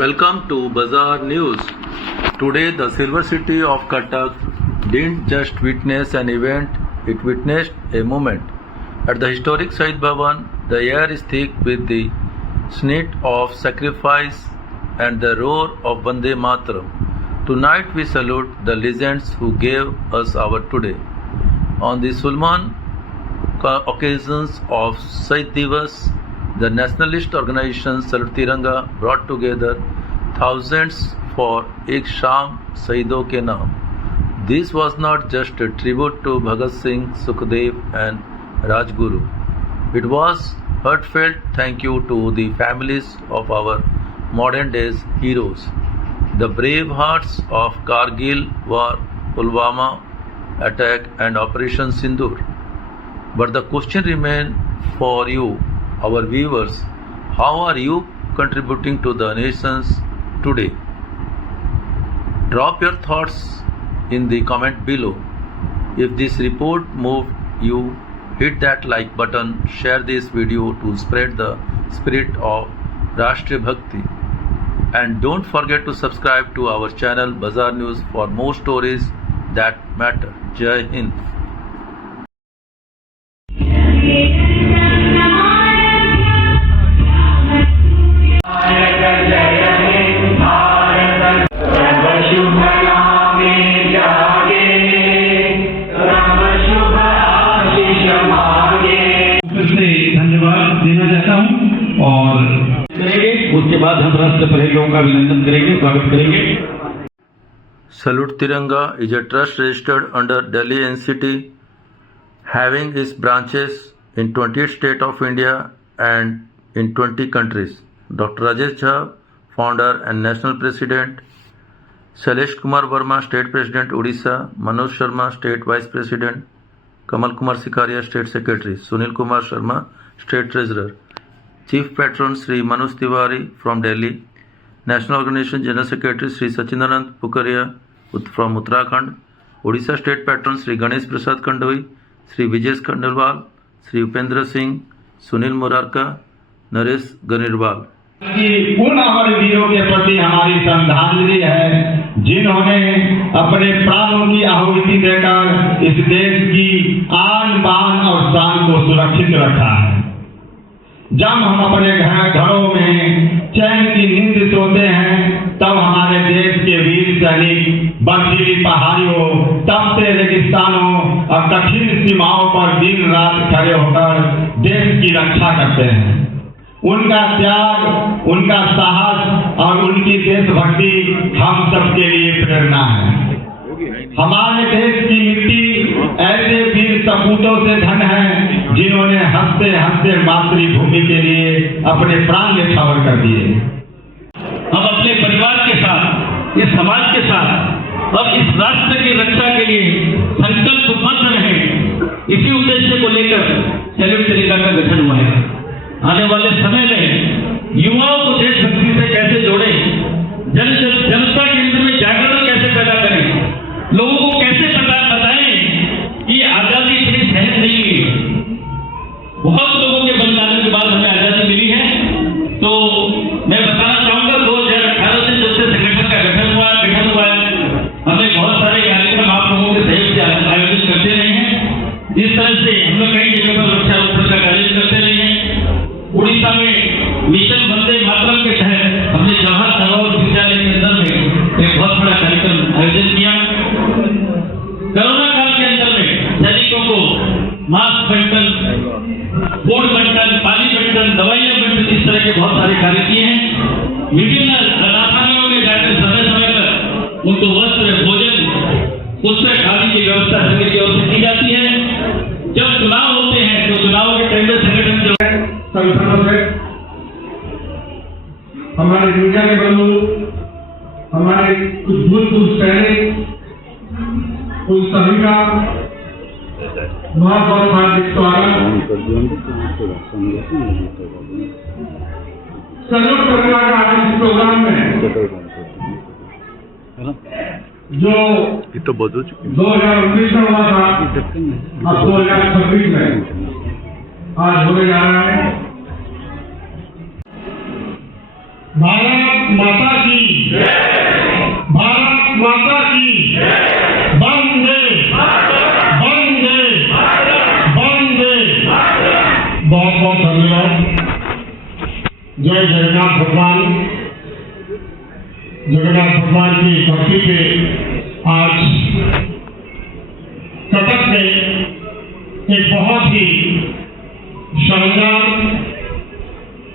Welcome to Bazaar News. Today, the Silver City of Cuttack didn't just witness an event, it witnessed a moment. At the historic Shahid Bhavan, the air is thick with the snit of sacrifice and the roar of Vande Mataram. Tonight, we salute the legends who gave us our today. On the Sulman occasions of Shahid Divas, the nationalist organization Salute Tiranga brought together thousands for Ek Sham Shahido ke Naam. This was not just a tribute to Bhagat Singh, Sukhdev and Rajguru. It was heartfelt thank you to the families of our modern days heroes. The brave hearts of Kargil War, Pulwama attack and Operation Sindoor. But the question remains for you, our viewers, how are you contributing to the nations today? Drop your thoughts in the comment below. If this report moved you, hit that like button, share this video to spread the spirit of Rashtriya Bhakti. And don't forget to subscribe to our channel Bazaar News for more stories that matter. Jai Hind. धन्यवाद देना चाहता हूं और उसके बाद हम राष्ट्र परेडों का अभिनंदन करेंगे, स्वागत करेंगे। Salute Tiranga is a trust registered under Delhi NCT, having its branches in 28 states of India and in 20 countries. Dr. Rajesh Jha, founder and national president; Shailesh Kumar Verma, state president Odisha; Manoj Sharma, state vice president; Kamal Kumar Sikaria, state secretary; Sunil Kumar Sharma, state treasurer; chief patron Sri Manoj Tiwari from Delhi; national organization general secretary Sri Sachindanand Pukaria from Uttarakhand; Odisha state patron Sri Ganesh Prasad Khandoi, Sri Vijesh Khandelwal, Sri Upendra Singh, Sunil Murarka, Naresh Ganirwal। उन अमर वीरों के प्रति हमारी श्रद्धांजलि है जिन्होंने अपने प्राणों की आहुति देकर इस देश की आन बान और शान को सुरक्षित रखा है। जब हम अपने घरों में चैन की नींद सोते हैं तब हमारे देश के वीर सैनिक बर्फीली पहाड़ियों, तपते रेगिस्तानों और कठिन सीमाओं पर दिन रात खड़े होकर देश की रक्षा करते हैं। उनका त्याग, उनका साहस और उनकी देशभक्ति हम सबके लिए प्रेरणा है। हमारे देश की मिट्टी ऐसे वीर सपूतों से धन है जिन्होंने हंसते हंसते मातृभूमि के लिए अपने प्राण न्यौछावर कर दिए। हम अपने परिवार के साथ, इस समाज के साथ और इस राष्ट्र की रक्षा के लिए संकल्पबद्ध रहें। इसी उद्देश्य को लेकर सैल्यूट तिरंगा का गठन हुआ है। आने वाले समय में युवाओं को देशभक्ति से कैसे जोड़ें, जनता के अंदर में जागरण कैसे पैदा करें, लोगों को कैसे बताएं कि आजादी इतनी सहज नहीं है। बहुत लोगों के बलिदान के बाद हमें आजादी मिली है। तो मैं बताना चाहूंगा 2018 से जब से संगठन का गठन हुआ है, हमने बहुत सारे कार्यक्रम आप लोगों के सहयोग से आयोजित करते रहे हैं। जिस तरह से हम लोग कई जगह पर वृक्षारोपण का कार्य करते रहे हैं। उड़ीसा में मिशन वंदे मातरम के तहत हमने जवाहर नवोदय विद्यालय के अंदर में एक बहुत बड़ा कार्यक्रम आयोजित किया। कोरोना काल के अंदर में सैनिकों को मास्क बंटन, फूड बंटन, पानी बंटन, दवाइयां बंटन, इस तरह के बहुत सारे कार्य किए हैं। विभिन्न अनाथालयों में जाकर समय समय पर उनको वस्त्र, भोजन, पुस्तक आदि की व्यवस्था संगठन की ओर से की जाती है। जब चुनाव होते हैं तो चुनाव के टाइम में संगठन जो है संगठनों से हमारे मीडिया के बंधु, हमारे कुछ भूतपूर्व सैनिक, उन सभी का बहुत बहुत हार्दिक स्वागत। सैल्यूट तिरंगा का आज इस प्रोग्राम में जो 2019 में हुआ था, अब 2026 में आज होने जा रहा है। भारत माता की, भारत माता की, वंदे वंदे वंदे। बहुत बहुत धन्यवाद। जय जगन्नाथ भगवान। जगन्नाथ भगवान की भक्ति पे आज कटक में एक बहुत ही शानदार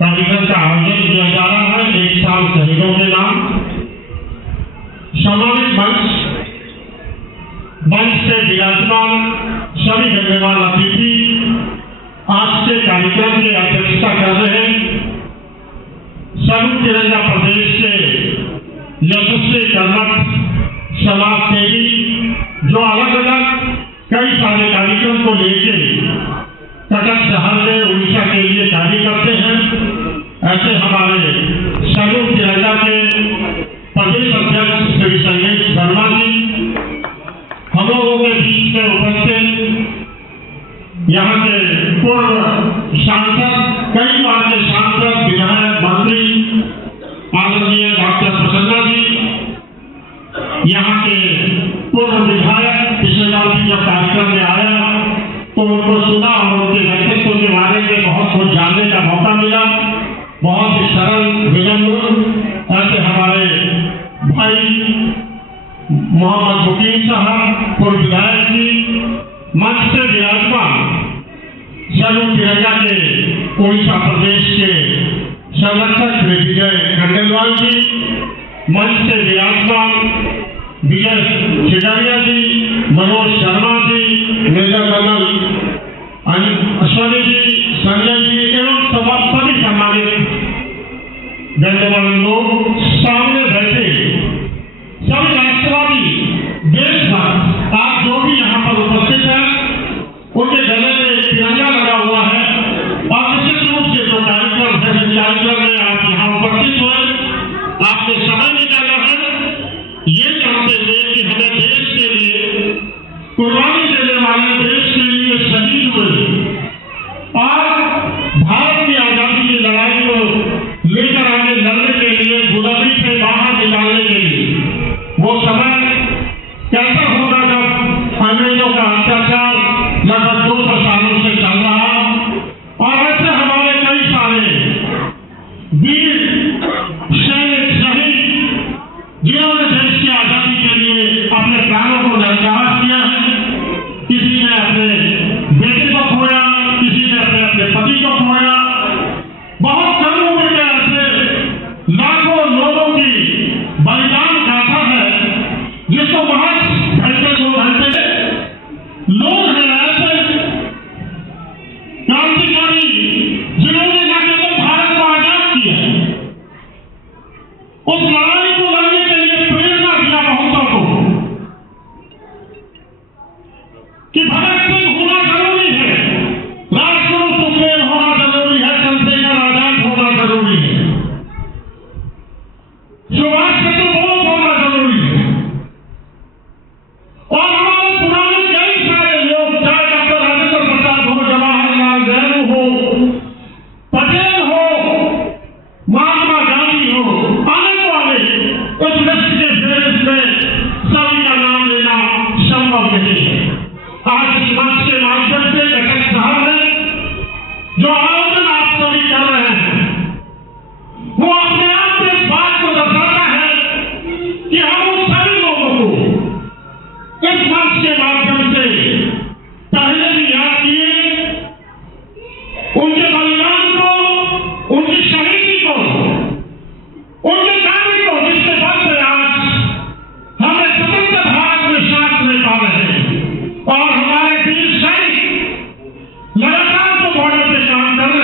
कार्यक्रम का आयोजन किया जा रहा है। 1 साल शहीदों के नाम सामाजिक मंच से विराजमान सभी गण्यमान्य अतिथि आज के कार्यक्रम की अध्यक्षता कर रहे हैं। संयुक्त तिरंगा प्रदेश से यशस्वी कर्मठ समाज सेवी जो अलग अलग कई सारे कार्यक्रम को लेके कटक शहर में उड़ीसा के लिए कार्य करते हैं। ऐसे हमारे संयुक्त तिरंगा के प्रदेश अध्यक्ष श्री संजय शर्मा जी हम लोगों के बीच में उपस्थित, यहाँ के पूर्व सांसद, कई बार के सांसद, विधायक, मंत्री आदरणीय डॉक्टर प्रसन्ना जी, यहाँ के पूर्व विधायक पिछले बार भी जब कार्यक्रम में आया तो उनको सुना और उनके व्यक्तित्व के बारे में बहुत कुछ जानने का मौका मिला। बहुत ही सरल विनम्र ऐसे हमारे भाई मोहम्मद मुकीम साहब पूर्व विधायक जी, मंच से विराजमान संयुक्त तिरंगा के उड़ीसा प्रदेश के संरक्षक श्री विजय खंडेलवाल जी, मंच से विराजमान विजय चिड़िया जी, मनोज शर्मा जी, मेजर जनरल अश्वनी जी, संजय जी एवं सभी सम्मानित गण्यमान्य लोग, सामने बैठे सभी राष्ट्रवादी देशभक्त, आप जो भी यहाँ पर उपस्थित हैं उनके गले में तिरंगा लगा हुआ है और निश्चित रूप से जो कार्यक्रम है जिस कार्यक्रम में आप यहाँ उपस्थित हुए, आपने समय निकाला है ये जानते हुए कि हमें देश के लिए कुर्बानी देने वाले, देश के लिए शहीद हुए और भारत की आजादी की लड़ाई को लेकर आगे लड़ने के लिए, गुलामी से बाहर निकालने के लिए वो समय कैसा होगा जब अंग्रेजों का अत्याचार लगभग 200 सालों से चल रहा और ऐसे हमारे कई सारे वीर सैनिक शहीद जिन्होंने देश की आजादी के लिए अपने प्राणों को न्यौछावर किया है। किसी ने अपने बेटे को खोया, किसी ने अपने पति को खोया, बहुत कम उम्र में ऐसे लाखों लोगों की बलिदान गाथा है जिसको बहुत घंटे 2 घंटे लोग हैं ऐसे क्रांतिकारी जिन्होंने न केवल भारत को आजाद किया, उस लड़ाई को लड़ने के लिए प्रेरणा दिया बहुतों को कि भगत सिंह होना जरूरी है, राजगुरु सुखदेव होना जरूरी है, चंद्रशेखर आजाद होना जरूरी है, सुभाष चंद्र बोस होना जरूरी है और हमारे पुराने कई सारे लोग, चाहे डॉक्टर राजेंद्र प्रसाद हो, जवाहरलाल नेहरू हो, पटेल हो, महात्मा गांधी हो, आने वाले उस लिस्ट के फेरिस्त में सभी का नाम लेना संभव नहीं है। आज इस मंच के माध्यम से कटक शहर में जो आयोजन आप सभी कर रहे हैं वो अपने आप में इस बात को दर्शाता है कि हम उन सभी लोगों को इस मंच के माध्यम से पहले भी याद किए, उनके बलिदान को, उनकी शहीदी को, उनके कार्य को, जिसके बल से आज हमें स्वतंत्र भारत में सांस ले पा रहे हैं और हमारे वीर सैनिक लगातार जो बॉर्डर पे काम कर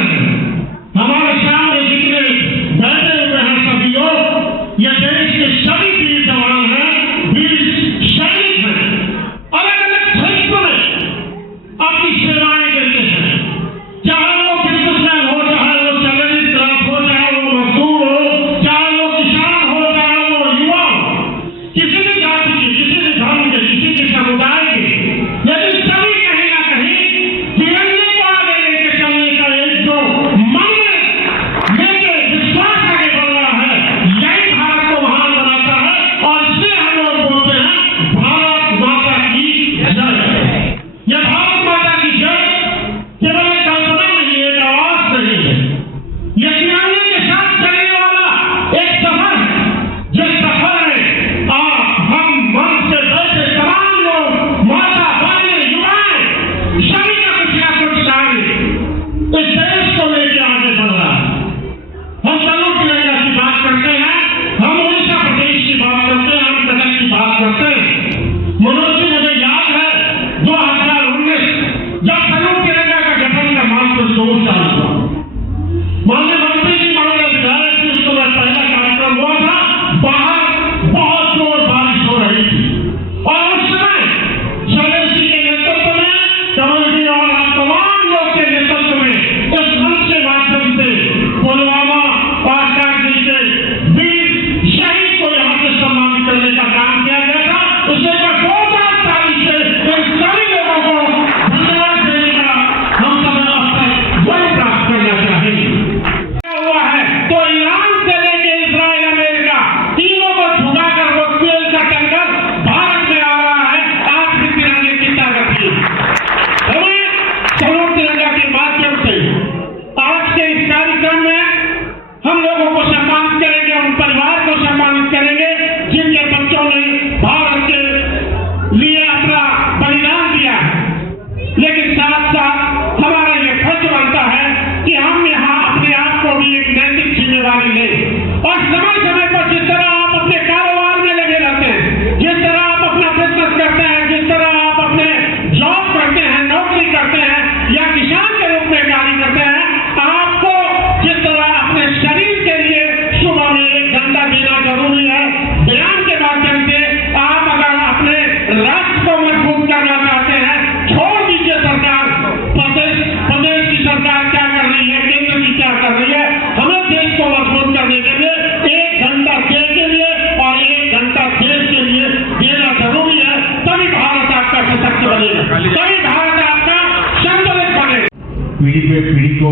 पीढ़ी पे पीढ़ी को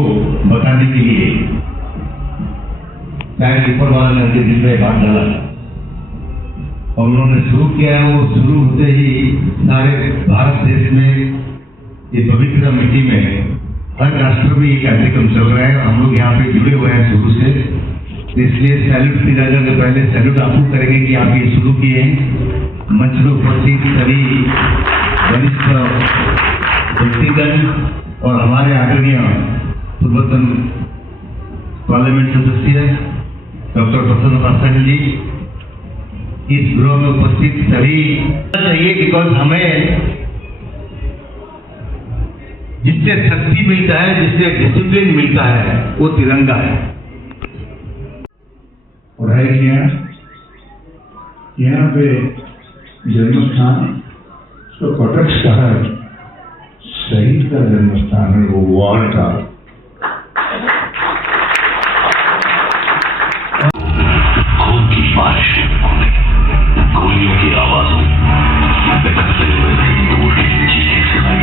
बताने के लिए शायद ऊपर वाला ने उनके दिल में बात डाला और उन्होंने शुरू किया है। वो शुरू होते ही सारे भारत देश में ये पवित्र मिट्टी में हर राष्ट्र में ये कार्यक्रम चल रहा है। हम लोग यहाँ पे जुड़े हुए हैं शुरू से, इसलिए सैल्यूट की नजर से पहले सैल्यूट आपको करेंगे कि आप ये शुरू किए हैं। मंच में उपस्थित सभी वरिष्ठ व्यक्तिगण और हमारे आदरणीय पूर्वतन पार्लियामेंट सदस्य डॉक्टर प्रसन्न पासवान जी, इस गृह में उपस्थित सभी चाहिए, बिकॉज हमें जिससे शक्ति मिलता है, जिससे डिसिप्लिन मिलता है, वो तिरंगा है। पढ़ाई किया यहाँ पे जन्म स्थान तो कटक शहर शहीद का जन्म स्थान है, वो वार का। खून की बारिश, गोलियों की आवाजों, बिखरते हुए हिंदुओं की चीखें सुनाई।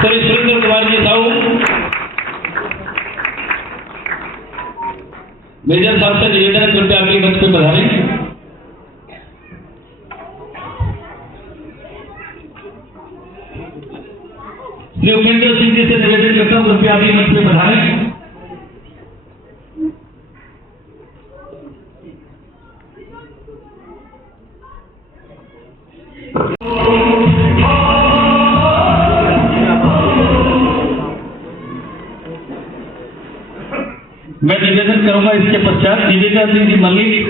श्री सुरेंद्र कुमार जी साहू मेजर साहब से निवेदन है कृपया आपके मंच पर पधारें। श्री उपेंद्र सिंह जी से निवेदन करता हूं कृपया आपके मंच पर पधारें। मैं निवेदन करूंगा इसके पश्चात निवेदिता सिंह जी मल्लिक,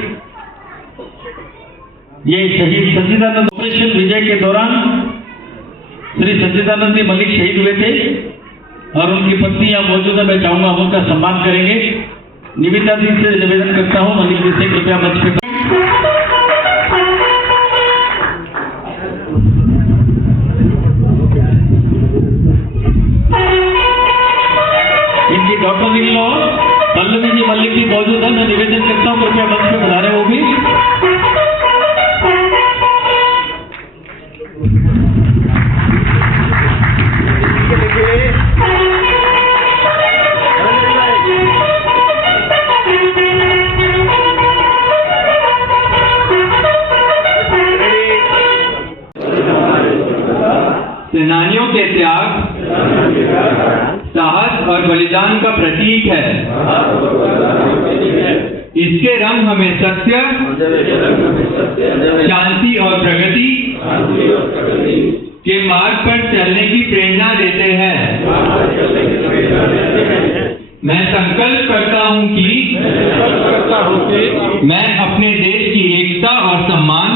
ये शहीद सच्चिदानंद ऑपरेशन विजय के दौरान श्री सच्चिदानंद जी मल्लिक शहीद हुए थे और उनकी पत्नी यहाँ मौजूद है। मैं चाहूंगा हम उनका सम्मान करेंगे। निवेदिता सिंह से निवेदन करता हूँ मल्लिक जी से कृपया मंच पे। इनकी doctor in law Pallavi ji Mallik जी मौजूद है। मैं निवेदन करता हूँ कृपया मंच पे बता रहे वो भी। सेनानियों के त्याग, साहस और बलिदान का प्रतीक है। इसके रंग हमें सत्य, शांति और प्रगति के मार्ग पर चलने की प्रेरणा देते हैं। मैं संकल्प करता हूं कि मैं अपने देश की एकता और सम्मान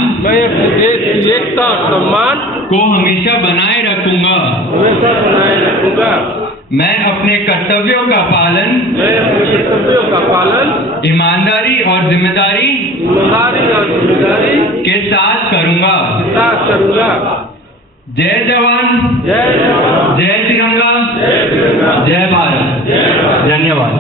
को हमेशा बनाए रखूंगा। मैं अपने कर्तव्यों का पालन ईमानदारी और जिम्मेदारी के साथ करूंगा। जय जवान, जय तिरंगा, जय भारत। धन्यवाद।